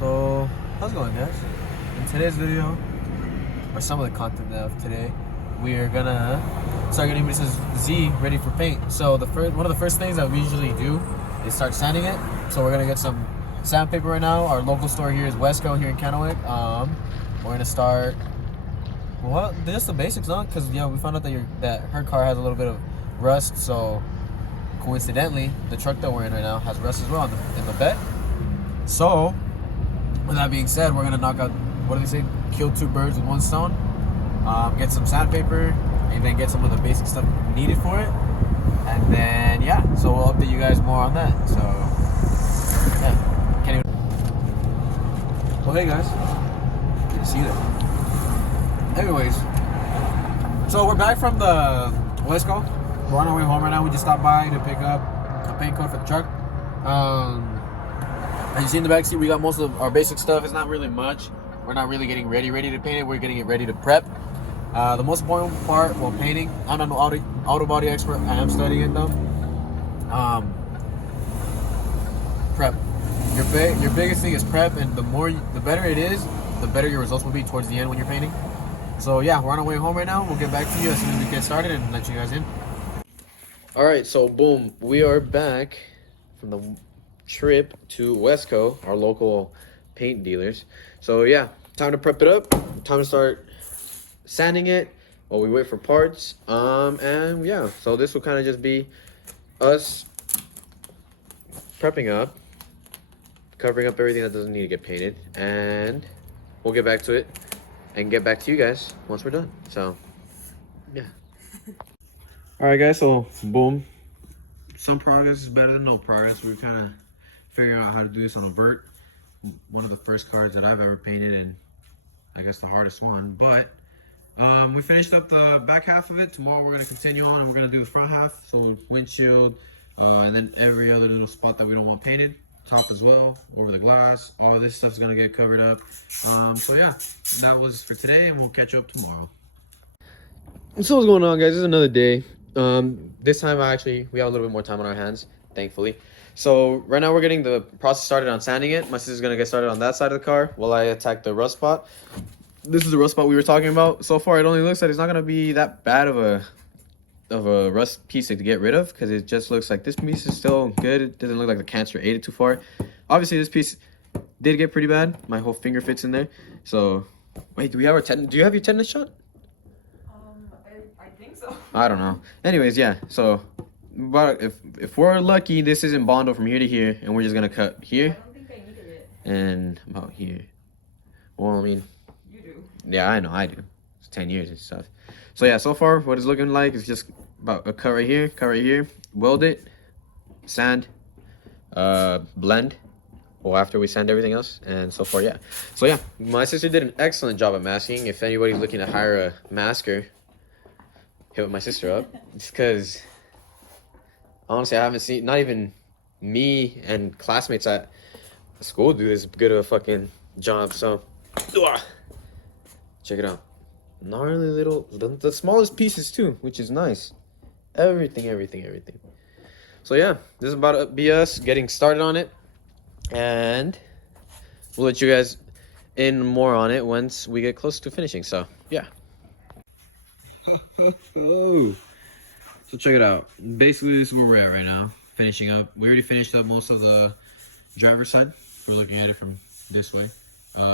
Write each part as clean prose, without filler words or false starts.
So, how's it going, guys? In today's video, or some of the content of today, we are gonna start getting Mrs. Z ready for paint. So one of the first things that we usually do is start sanding it. So we're gonna get some sandpaper right now. Our local store here is Wesco here in Kennewick. We're gonna start. Well, just the basics, huh? Because we found out that her car has a little bit of rust. So coincidentally, the truck that we're in right now has rust as well in the bed. So with that being said, we're gonna knock out, what do they say? Kill two birds with one stone. Get some sandpaper and then get some of the basic stuff needed for it. And then so we'll update you guys more on that. So can't even. Well, hey guys, you see that. Anyways, so we're back from the Wesco. We're on our way home right now. We just stopped by to pick up a paint coat for the truck. As you see in the back seat, we got most of our basic stuff. It's not really much. We're not really getting ready to paint it. We're getting it ready to prep. The most important part while painting, I'm not an auto body expert. I am studying it though. Prep. Your biggest thing is prep, and the better it is, the better your results will be towards the end when you're painting. So we're on our way home right now. We'll get back to you as soon as we get started and let you guys in. All right, so boom, we are back from the trip to Wesco, our local paint dealers. So time to prep it up. Time to start sanding it while we wait for parts. So this will kind of just be us prepping up, covering up everything that doesn't need to get painted, and we'll get back to it and get back to you guys once we're done. So all right guys, so boom, some progress is better than no progress. We're kind of figuring out how to do this on a vert, one of the first cars that I've ever painted, and I guess the hardest one. But we finished up the back half of it. Tomorrow we're going to continue on and we're going to do the front half, so windshield, and then every other little spot that we don't want painted, top as well, over the glass. All of this stuff's going to get covered up. That was for today, and we'll catch you up tomorrow. So what's going on, guys? This is another day. This time we have a little bit more time on our hands, thankfully. So right now we're getting the process started on sanding it. My sister's gonna get started on that side of the car while I attack the rust spot. This is the rust spot we were talking about. So far it only looks like it's not gonna be that bad of a rust piece to get rid of, because it just looks like this piece is still good. It doesn't look like the cancer ate it too far. Obviously this piece did get pretty bad. My whole finger fits in there. So wait, do you have your tetanus shot? I think so. I don't know. Anyways, so but if we're lucky, this isn't Bondo from here to here, and we're just gonna cut here. I don't think I needed it. And about here. Well, I mean, You do. yeah, I know, I do. It's 10 years and stuff. So so far what it's looking like is just about a cut right here, weld it, sand, blend, or after we sand everything else. And so far, my sister did an excellent job at masking. If anybody's looking to hire a masker, hit my sister up. Just because honestly, I haven't seen, not even me and classmates at school do this good of a fucking job. So check it out. Gnarly little, the smallest pieces too, which is nice. Everything. So this is about to be us getting started on it, and we'll let you guys in more on it once we get close to finishing. So So check it out. Basically, this is where we're at right now. Finishing up. We already finished up most of the driver's side. If we're looking at it from this way.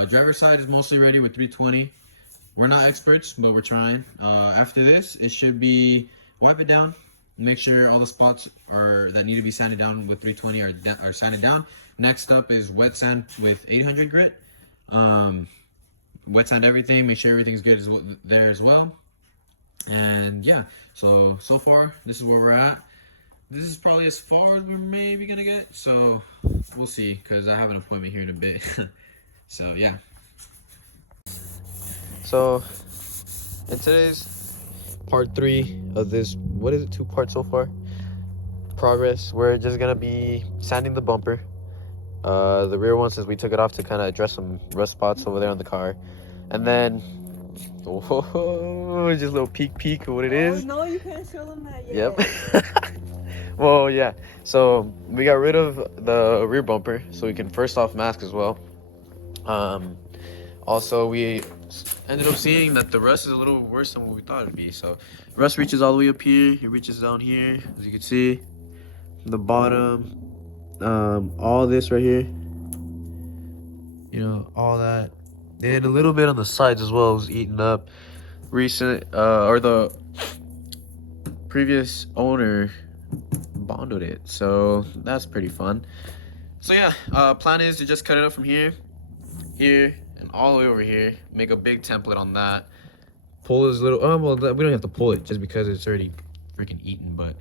Driver's side is mostly ready with 320. We're not experts, but we're trying. After this, it should be wipe it down. Make sure all the spots that need to be sanded down with 320 are sanded down. Next up is wet sand with 800 grit. Wet sand everything. Make sure everything's good there as well. And so far this is where we're at. This is probably as far as we're maybe gonna get, so we'll see, because I have an appointment here in a bit. So in today's part 3 of this, what is it, 2 parts so far, progress, we're just gonna be sanding the bumper, the rear one, since we took it off to kind of address some rust spots over there on the car. And then just a little peek of what it is. Oh, no, you can't show them that yet. Yep. Well, so we got rid of the rear bumper so we can first off mask as well. Also, we ended up seeing that the rust is a little worse than what we thought it'd be. So rust reaches all the way up here. It reaches down here, as you can see, the bottom. All this right here, you know, all that, and a little bit on the sides as well was eaten up. Or the previous owner bonded it, so that's pretty fun. So yeah, plan is to just cut it up from here, and all the way over here. Make a big template on that. Pull this little. Oh well, we don't have to pull it just because it's already freaking eaten. But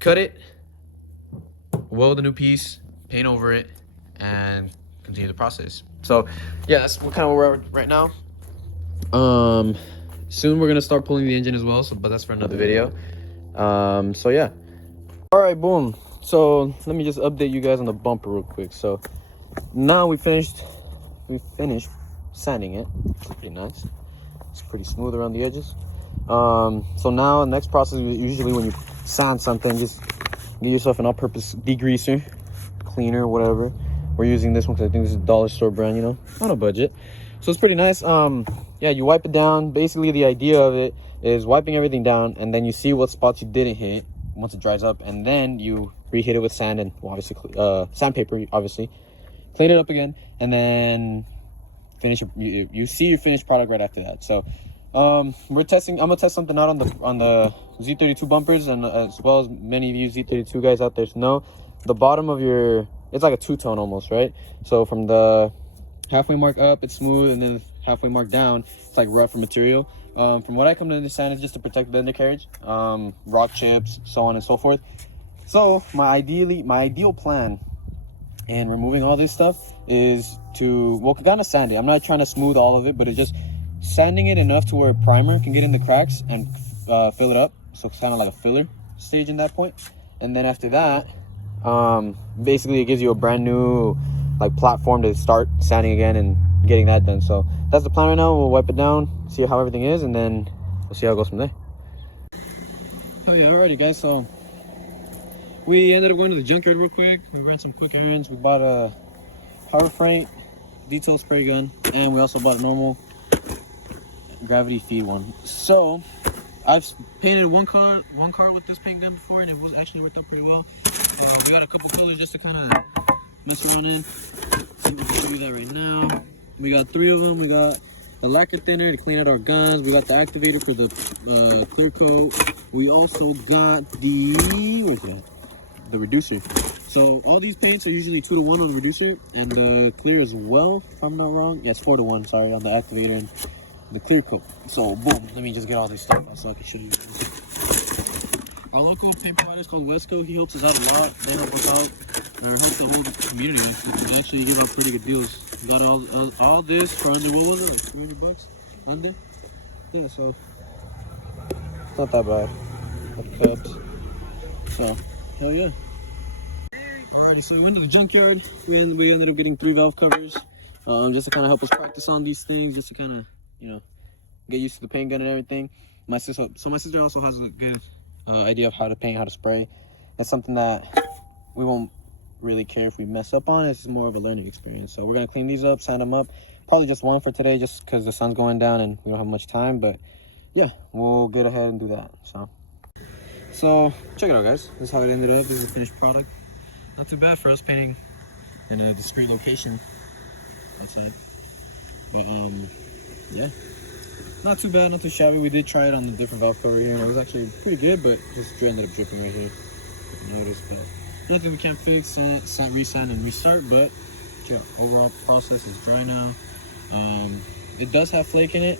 cut it, weld a new piece, paint over it, and continue the process. So yeah, that's kind of where we're at right now. Soon we're gonna start pulling the engine as well. So, but that's for another video. So yeah. All right, boom. So let me just update you guys on the bumper real quick. So now we finished sanding it. It's pretty nice. It's pretty smooth around the edges. So now next process, usually when you sand something, just get yourself an all-purpose degreaser, cleaner, whatever. We're using this one because I think this is a dollar store brand, you know, on a budget. So it's pretty nice. Yeah, you wipe it down. Basically the idea of it is wiping everything down, and then you see what spots you didn't hit once it dries up, and then you re-hit it with sand and obviously sandpaper, obviously clean it up again, and then finish. You see your finished product right after that. So we're testing. I'm gonna test something out on the Z32 bumpers, and as well as many of you Z32 guys out there know, the bottom of your, it's like a two-tone almost, right? So from the halfway mark up, it's smooth, and then halfway mark down, it's like rougher material. From what I come to understand, it's just to protect the undercarriage, rock chips, so on and so forth. So my ideal plan in removing all this stuff is to, well, kind of sand it. I'm not trying to smooth all of it, but it's just sanding it enough to where a primer can get in the cracks and fill it up. So it's kind of like a filler stage in that point. And then after that, basically it gives you a brand new like platform to start sanding again and getting that done. So that's the plan right now. We'll wipe it down, see how everything is, and then we'll see how it goes from there. Oh yeah, alrighty guys, so we ended up going to the junkyard real quick. We ran some quick errands. We bought a Power Freight detail spray gun, and we also bought a normal gravity feed one. So I've painted one car with this paint gun before, and it was actually worked out pretty well. We got a couple colors just to kind of mess around in. So we can do that right now. We got 3 of them. We got the lacquer thinner to clean out our guns. We got the activator for the clear coat. We also got the reducer. So all these paints are usually 2 to 1 on the reducer, and the clear as well, if I'm not wrong. Yeah, it's 4 to 1, sorry, on the activator and the clear coat. So boom, let me just get all this stuff out so I can show you guys. Our local paint provider is called Wesco. He helps us out a lot. They help us out. They help the whole community. They actually give out pretty good deals. Got all this for under, what was it, like 300 bucks under? Yeah, so it's not that bad. The cups. So hell yeah. Alrighty, so we went to the junkyard. We ended up getting 3 valve covers, just to kind of help us practice on these things, just to kind of, you know, get used to the paint gun and everything. My sister also has a good idea of how to paint, how to spray. That's something that we won't really care if we mess up on. It's more of a learning experience. So we're gonna clean these up, sand them up. Probably just one for today, just because the sun's going down and we don't have much time. But yeah, we'll get ahead and do that. So check it out, guys. This is how it ended up. This is the finished product. Not too bad for us painting in a discreet location outside. But yeah, not too bad, not too shabby. We did try it on the different valve cover here, and it was actually pretty good, but just ended up dripping right here. Notice, but nothing we can't fix. Resand and restart. But yeah, overall process is dry now. It does have flake in it,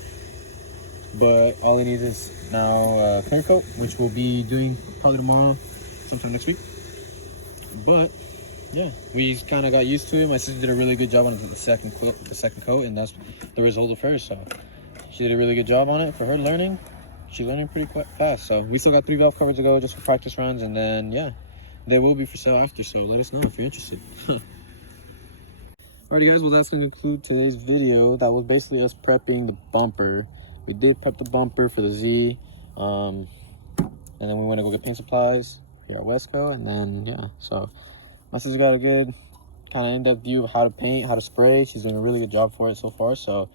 but all it needs is now clear coat, which we'll be doing probably tomorrow, sometime next week. But yeah, we kind of got used to it. My sister did a really good job on the second coat, and that's the result of hers. So she did a really good job on it for her learning. She learned it pretty fast. So we still got 3 valve covers to go just for practice runs, and then yeah, they will be for sale after. So let us know if you're interested. Alrighty guys, well that's gonna conclude today's video. That was basically us prepping the bumper. We did prep the bumper for the Z, and then we went to go get paint supplies here at Wesco, and then yeah, so my sister got a good kind of in-depth view of how to paint, how to spray. She's doing a really good job for it so far. So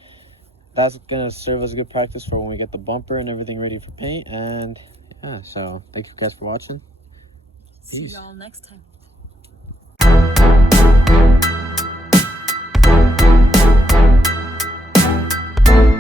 that's gonna serve as a good practice for when we get the bumper and everything ready for paint. And yeah, so thank you guys for watching. See y'all next time.